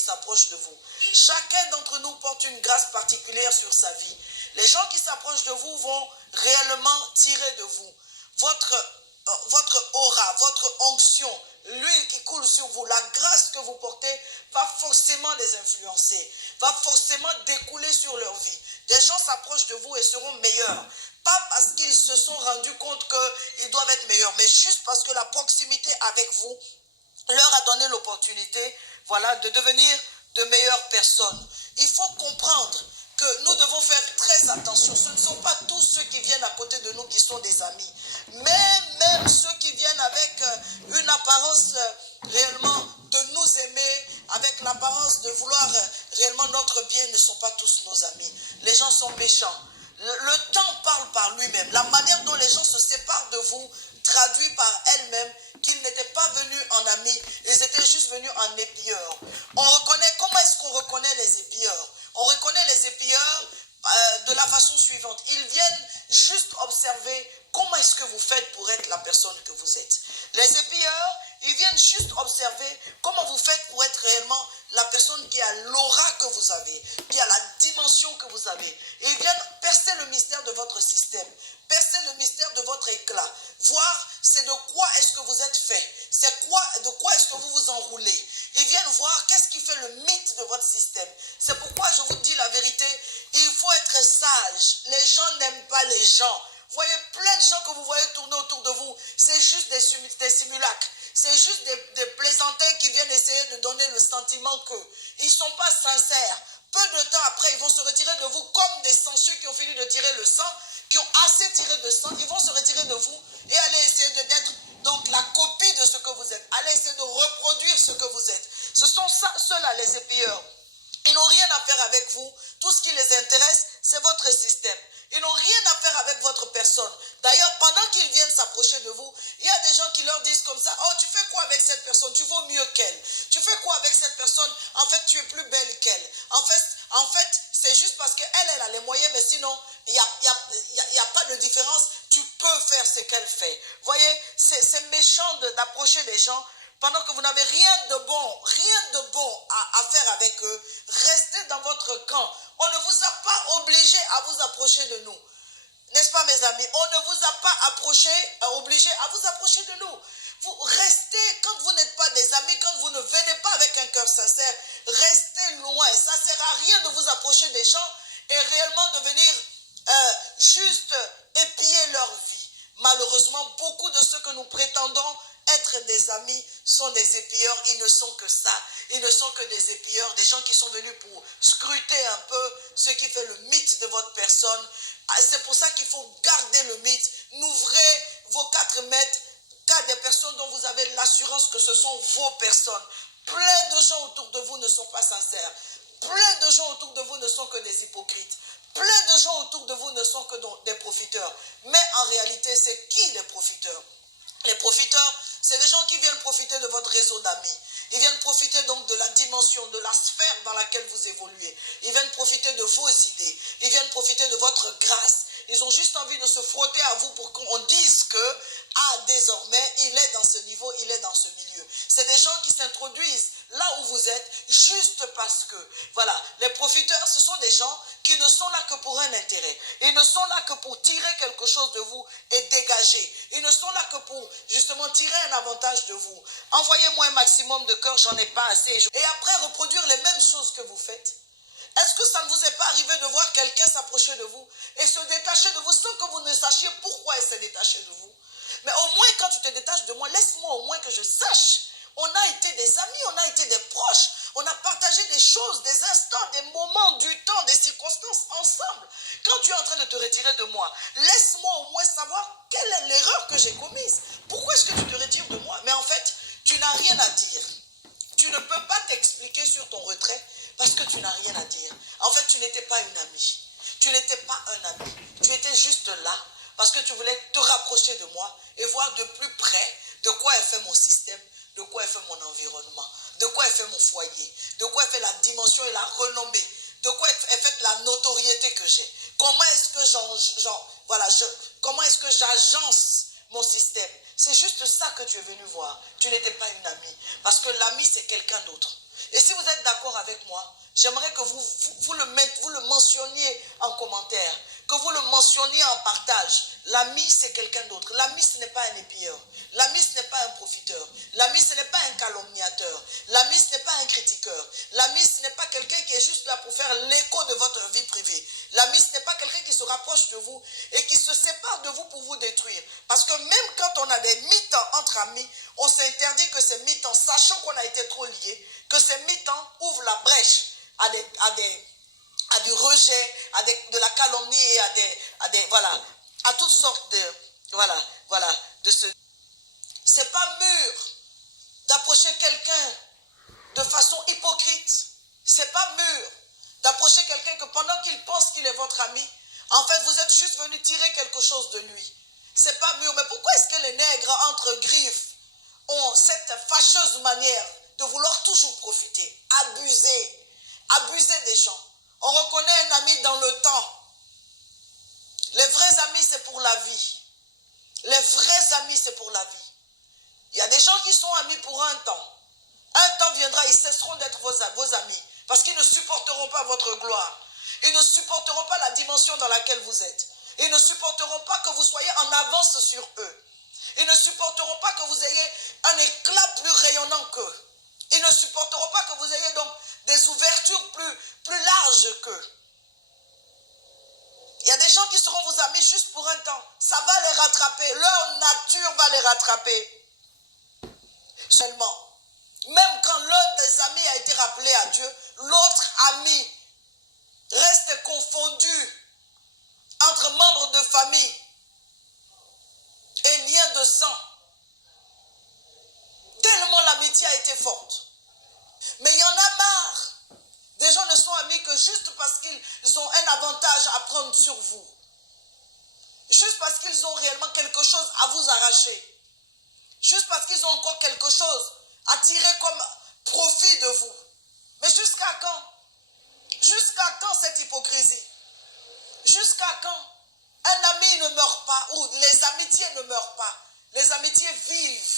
s'approche de vous. Chacun d'entre nous porte une grâce particulière sur sa vie. Les gens qui s'approchent de vous vont réellement tirer de vous votre aura, votre onction, l'huile qui coule sur vous, la grâce que vous portez va forcément les influencer, va forcément découler sur leur vie. Des gens s'approchent de vous et seront meilleurs. Pas parce qu'ils se sont rendus compte qu'ils doivent être meilleurs, mais juste parce que la proximité avec vous leur a donné l'opportunité, voilà, de devenir de meilleures personnes. Il faut comprendre que nous devons faire très attention. Ce ne sont pas tous ceux qui viennent à côté de nous qui sont des amis. Mais même ceux qui viennent avec une apparence réellement de nous aimer, avec l'apparence de vouloir réellement notre bien, ne sont pas tous nos amis. Les gens sont méchants. Le temps parle par lui-même. La manière dont les gens se séparent de vous traduit par elle-même qu'ils n'étaient pas venus en amis, ils étaient juste venus en épieurs. Comment est-ce qu'on reconnaît les épieurs? On reconnaît les épieurs de la façon suivante. Ils viennent juste observer comment est-ce que vous faites pour être la personne que vous êtes. Les épieurs, ils viennent juste observer comment vous faites pour être réellement la personne qui a l'aura que vous avez, qui a la dimension que vous avez. Et ils viennent percer le mystère de votre système, percer le mystère de votre éclat, voir c'est de quoi est-ce que vous êtes fait, de quoi est-ce que vous vous enroulez. Ils viennent voir qu'est-ce qui fait le mythe de votre système. C'est pourquoi je vous dis la vérité, il faut être sage. Les gens n'aiment pas les gens. Vous voyez plein de gens que vous voyez tourner autour de vous, c'est juste des simulacres. C'est juste des plaisantins qui viennent essayer de donner le sentiment qu'ils ne sont pas sincères. Peu de temps après, ils vont se retirer de vous comme des sangsues qui ont fini de tirer le sang, qui ont assez tiré de sang. Ils vont se retirer de vous et aller essayer d'être donc la copie de ce que vous êtes. Aller essayer de reproduire ce que vous êtes. Ce sont ceux-là les épieurs. Ils n'ont rien à faire avec vous. Tout ce qui les intéresse, c'est votre système. Ils n'ont rien à faire avec votre personne. D'ailleurs, pendant qu'ils viennent s'approcher de vous, il y a des gens qui leur disent comme ça, « Oh, tu fais quoi avec cette personne? Tu vaux mieux qu'elle. Tu fais quoi avec cette personne? En fait, tu es plus belle qu'elle. En fait, c'est juste parce qu'elle a les moyens, mais sinon, il n'y a pas de différence. Tu peux faire ce qu'elle fait. » Vous voyez, c'est méchant d'approcher des gens pendant que vous n'avez rien de bon à faire avec eux. Restez dans votre camp. On ne vous a pas obligé à vous approcher de nous. N'est-ce pas, mes amis? On ne vous a pas obligé à vous approcher de nous. Vous restez, quand vous n'êtes pas des amis, quand vous ne venez pas avec un cœur sincère, restez loin. Ça ne sert à rien de vous approcher des gens et réellement de venir juste épier leur vie. Malheureusement, beaucoup de ceux que nous prétendons être des amis sont des épieurs. Ils ne sont que ça. Ils ne sont que des épieurs, des gens qui sont venus pour scruter un peu ce qui fait le mythe de votre personne. C'est pour ça qu'il faut garder le mythe. N'ouvrez vos 4 mètres qu'à des personnes dont vous avez l'assurance que ce sont vos personnes. Plein de gens autour de vous ne sont pas sincères. Plein de gens autour de vous ne sont que des hypocrites. Plein de gens autour de vous ne sont que des profiteurs. Mais en réalité, c'est qui les profiteurs? Les profiteurs, c'est les gens qui viennent profiter de votre réseau d'amis. Ils viennent profiter donc de la dimension, de la sphère dans laquelle vous évoluez. Ils viennent profiter de vos idées. Ils viennent profiter de votre grâce. Ils ont juste envie de se frotter à vous pour qu'on dise que, ah, désormais, il est dans ce niveau, il est dans ce milieu. C'est des gens qui s'introduisent là où vous êtes, juste parce que, voilà, les profiteurs, ce sont des gens qui ne sont là que pour un intérêt. Ils ne sont là que pour tirer quelque chose de vous et dégager. Ils ne sont là que pour, justement, tirer un avantage de vous. Envoyez-moi un maximum de cœur, j'en ai pas assez. Et après, reproduire les mêmes choses que vous faites. Est-ce que ça ne vous est pas arrivé de voir quelqu'un s'approcher de vous et se détacher de vous sans que vous ne sachiez pourquoi il s'est détaché de vous? Mais au moins, quand tu te détaches de moi, laisse-moi au moins que je sache. On a été des amis, on a été des proches, on a partagé des choses, des instants, des moments, du temps, des circonstances ensemble. Quand tu es en train de te retirer de moi, laisse-moi au moins savoir quelle est l'erreur que j'ai commise. Pourquoi est-ce que tu te retires de moi? Mais en fait, tu n'as rien à dire. Tu ne peux pas t'expliquer sur ton retrait parce que tu n'as rien à dire. En fait, tu n'étais pas une amie. Tu n'étais pas un ami. Tu étais juste là parce que tu voulais te rapprocher de moi et voir de plus près de quoi est fait mon système, de quoi est fait mon environnement, de quoi est fait mon foyer, de quoi est fait la dimension et la renommée, de quoi est faite la notoriété que j'ai. Comment est-ce que comment est-ce que j'agence mon système? C'est juste ça que tu es venu voir. Tu n'étais pas une amie. Parce que l'ami, c'est quelqu'un d'autre. Et si vous êtes d'accord avec moi, j'aimerais que vous le mentionniez en commentaire, que vous le mentionniez en partage. L'ami, c'est quelqu'un d'autre. L'ami, ce n'est pas un épieur. L'ami, ce n'est pas un profiteur. L'ami, ce n'est pas un calomniateur. L'ami, ce n'est pas un critiqueur. L'ami, ce n'est pas quelqu'un qui est juste là pour faire l'écho de votre vie privée. L'ami, ce n'est pas quelqu'un qui se rapproche de vous et qui se sépare de vous pour vous détruire. Parce que même quand on a des mythes entre amis, on s'interdit que ces mythes, sachant qu'on a été trop liés, que ces mythes ouvrent la brèche à du rejet, de la calomnie et à toutes sortes de ce. C'est pas mûr d'approcher quelqu'un de façon hypocrite. C'est pas mûr d'approcher quelqu'un que pendant qu'il pense qu'il est votre ami, en fait vous êtes juste venu tirer quelque chose de lui. C'est pas mûr. Mais pourquoi est-ce que les nègres entre griffes ont cette fâcheuse manière de vouloir toujours profiter, abuser des gens? On reconnaît un ami dans le temps. Les vrais amis, c'est pour la vie. Les vrais amis, c'est pour la vie. Il y a des gens qui sont amis pour un temps. Un temps viendra, ils cesseront d'être vos amis parce qu'ils ne supporteront pas votre gloire. Ils ne supporteront pas la dimension dans laquelle vous êtes. Ils ne supporteront pas que vous soyez en avance sur eux. Ils ne supporteront pas que vous ayez un éclat plus rayonnant qu'eux. Ils ne supporteront pas que vous ayez donc des ouvertures plus larges qu'eux. Il y a des gens qui seront vos amis juste pour un temps. Ça va les rattraper. Leur nature va les rattraper. Seulement. Même quand l'un des amis a été rappelé à Dieu, l'autre ami reste confondu entre membres de famille et liens de sang. Tellement l'amitié a été forte. Mais il y en a marre. Des gens ne sont amis que juste parce qu'ils ont un avantage à prendre sur vous. Juste parce qu'ils ont réellement quelque chose à vous arracher. Juste parce qu'ils ont encore quelque chose à tirer comme profit de vous. Mais jusqu'à quand? Jusqu'à quand cette hypocrisie? Jusqu'à quand? Un ami ne meurt pas, ou les amitiés ne meurent pas. Les amitiés vivent.